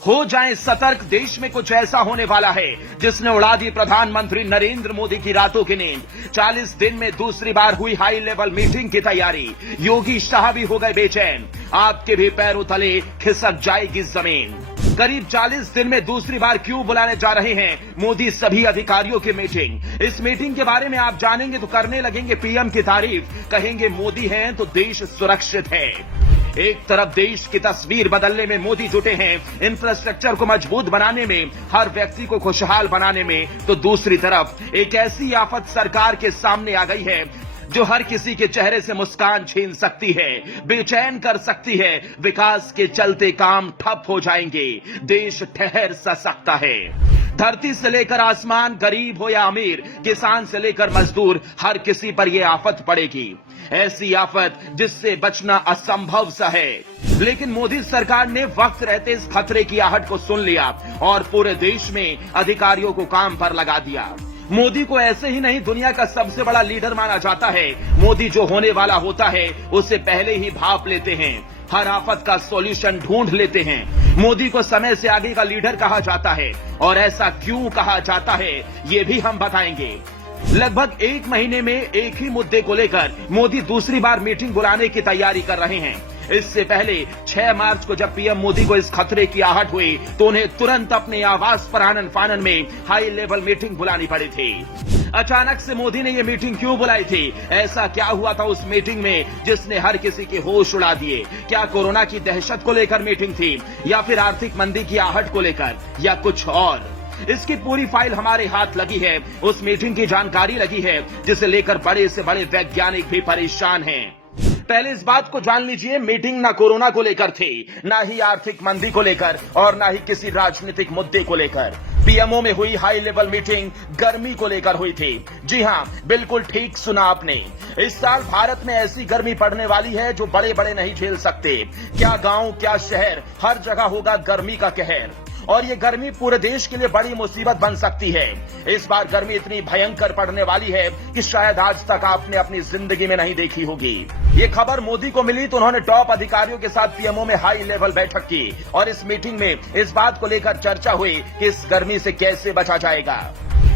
हो जाएं सतर्क, देश में कुछ ऐसा होने वाला है जिसने उड़ा दी प्रधानमंत्री नरेंद्र मोदी की रातों की नींद। 40 दिन में दूसरी बार हुई हाई लेवल मीटिंग की तैयारी। योगी शाह भी हो गए बेचैन, आपके भी पैरों तले खिसक जाएगी जमीन। करीब 40 दिन में दूसरी बार क्यों बुलाने जा रहे हैं मोदी सभी अधिकारियों की मीटिंग। इस मीटिंग के बारे में आप जानेंगे तो करने लगेंगे पीएम की तारीफ, कहेंगे मोदी हैं तो देश सुरक्षित है। एक तरफ देश की तस्वीर बदलने में मोदी जुटे हैं, इंफ्रास्ट्रक्चर को मजबूत बनाने में, हर व्यक्ति को खुशहाल बनाने में, तो दूसरी तरफ एक ऐसी आफत सरकार के सामने आ गई है जो हर किसी के चेहरे से मुस्कान छीन सकती है, बेचैन कर सकती है। विकास के चलते काम ठप हो जाएंगे, देश ठहर सा सकता है। धरती से लेकर आसमान, गरीब हो या अमीर, किसान से लेकर मजदूर, हर किसी पर यह आफत पड़ेगी। ऐसी आफत जिससे बचना असंभव सा है। लेकिन मोदी सरकार ने वक्त रहते इस खतरे की आहट को सुन लिया और पूरे देश में अधिकारियों को काम पर लगा दिया। मोदी को ऐसे ही नहीं दुनिया का सबसे बड़ा लीडर माना जाता है। मोदी जो होने वाला होता है उसे पहले ही भाप लेते हैं, हर आफत का सॉल्यूशन ढूंढ लेते हैं। मोदी को समय से आगे का लीडर कहा जाता है और ऐसा क्यों कहा जाता है ये भी हम बताएंगे। लगभग 1 महीने में एक ही मुद्दे को लेकर मोदी दूसरी बार मीटिंग बुलाने की तैयारी कर रहे हैं। इससे पहले 6 मार्च को जब पीएम मोदी को इस खतरे की आहट हुई तो उन्हें तुरंत अपने आवास पर आनन फानन में हाई लेवल मीटिंग बुलानी पड़ी थी। अचानक से मोदी ने यह मीटिंग क्यों बुलाई थी? ऐसा क्या हुआ था उस मीटिंग में जिसने हर किसी के होश उड़ा दिए? क्या कोरोना की दहशत को लेकर मीटिंग थी या फिर आर्थिक मंदी की आहट को लेकर या कुछ और? इसकी पूरी फाइल हमारे हाथ लगी है, उस मीटिंग की जानकारी लगी है जिसे लेकर बड़े से बड़े वैज्ञानिक भी परेशान हैं। पहले इस बात को जान लीजिए, मीटिंग ना कोरोना को लेकर थी, ना ही आर्थिक मंदी को लेकर और ना ही किसी राजनीतिक मुद्दे को लेकर। पीएमओ में हुई हाई लेवल मीटिंग गर्मी को लेकर हुई थी। जी हां, बिल्कुल ठीक सुना आपने। इस साल भारत में ऐसी गर्मी पड़ने वाली है जो बड़े बड़े नहीं झेल सकते। क्या गांव, क्या शहर, हर जगह होगा गर्मी का कहर। और ये गर्मी पूरे देश के लिए बड़ी मुसीबत बन सकती है। इस बार गर्मी इतनी भयंकर पड़ने वाली है कि शायद आज तक आपने अपनी जिंदगी में नहीं देखी होगी। ये खबर मोदी को मिली तो उन्होंने टॉप अधिकारियों के साथ पीएमओ में हाई लेवल बैठक की और इस मीटिंग में इस बात को लेकर चर्चा हुई कि इस गर्मी से कैसे बचा जाएगा।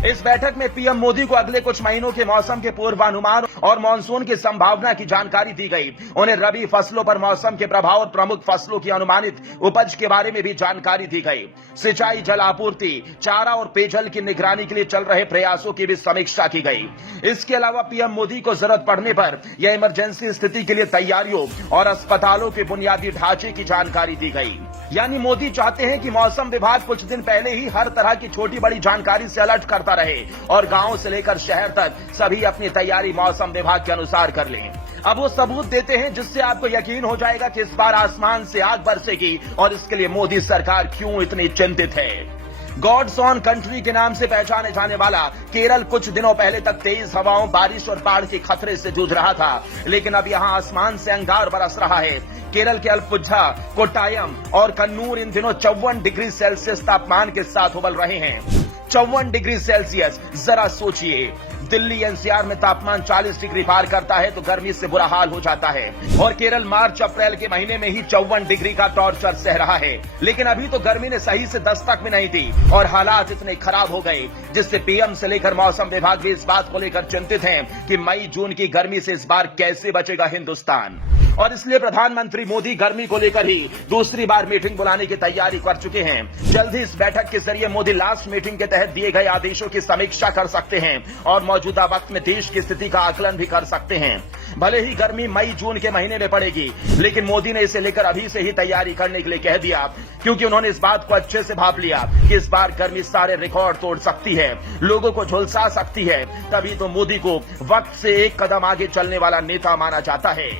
इस बैठक में पीएम मोदी को अगले कुछ महीनों के मौसम के पूर्वानुमान और मानसून की संभावना की जानकारी दी गई। उन्हें रबी फसलों पर मौसम के प्रभाव और प्रमुख फसलों की अनुमानित उपज के बारे में भी जानकारी दी गई। सिंचाई, जल आपूर्ति, चारा और पेयजल की निगरानी के लिए चल रहे प्रयासों की भी समीक्षा की गई। इसके अलावा पीएम मोदी को जरूरत पड़ने पर या इमरजेंसी स्थिति के लिए तैयारियों और अस्पतालों के बुनियादी ढांचे की जानकारी दी गई। यानी मोदी चाहते हैं कि मौसम विभाग कुछ दिन पहले ही हर तरह की छोटी बड़ी जानकारी से अलर्ट करता रहे और गांव से लेकर शहर तक सभी अपनी तैयारी मौसम विभाग के अनुसार कर लें। अब वो सबूत देते हैं जिससे आपको यकीन हो जाएगा कि इस बार आसमान से आग बरसेगी और इसके लिए मोदी सरकार क्यों इतनी चिंतित है। गॉड्स ऑन कंट्री के नाम से पहचाने जाने वाला केरल कुछ दिनों पहले तक तेज हवाओं, बारिश और बाढ़ के खतरे से जूझ रहा था, लेकिन अब यहां आसमान से अंगार बरस रहा है। केरल के अल्पुझा, कोट्टायम और कन्नूर इन दिनों 54 डिग्री सेल्सियस तापमान के साथ उबल रहे हैं। 54 डिग्री सेल्सियस, जरा सोचिए। दिल्ली एनसीआर में तापमान 40 डिग्री पार करता है तो गर्मी से बुरा हाल हो जाता है और केरल मार्च अप्रैल के महीने में ही 54 डिग्री का टॉर्चर सह रहा है। लेकिन अभी तो गर्मी ने सही से दस्तक भी नहीं दी और हालात इतने खराब हो गए जिससे पीएम से लेकर मौसम विभाग भी इस बात को लेकर चिंतित हैं कि मई जून की गर्मी से इस बार कैसे बचेगा हिंदुस्तान। और इसलिए प्रधानमंत्री मोदी गर्मी को लेकर ही दूसरी बार मीटिंग बुलाने की तैयारी कर चुके हैं। जल्द ही इस बैठक के जरिए मोदी लास्ट मीटिंग के तहत दिए गए आदेशों की समीक्षा कर सकते हैं और मौजूदा वक्त में देश की स्थिति का आकलन भी कर सकते हैं। भले ही गर्मी मई जून के महीने में पड़ेगी, लेकिन मोदी ने इसे लेकर अभी से ही तैयारी करने के लिए कह दिया, क्योंकि उन्होंने इस बात को अच्छे से भाप लिया कि इस बार गर्मी सारे रिकॉर्ड तोड़ सकती है, लोगों को झुलसा सकती है। तभी तो मोदी को वक्त से एक कदम आगे चलने वाला नेता माना जाता है।